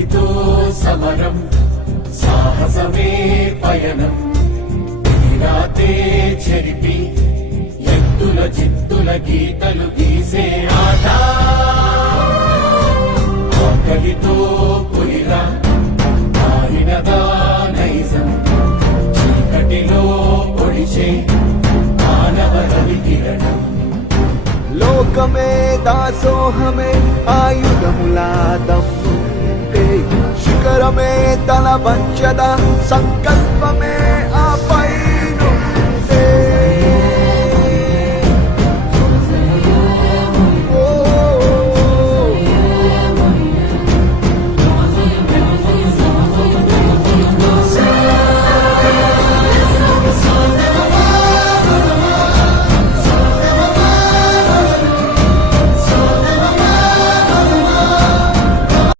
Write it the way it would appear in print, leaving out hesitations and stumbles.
ఆకలితో సమరం సాహసమే పయనం రాతే చెరిపి ఎత్తుల చిత్తుల గీతలు గీసే ఆట ఆకలితో పులిరా మారినదా నైజం చీకటిలో పొడిచే మానవ రవి కిరణం లోకమే దాసోహమే ఆయుధములా దమ్ముంటే శిఖరమే తల వంచద సంకల్పమే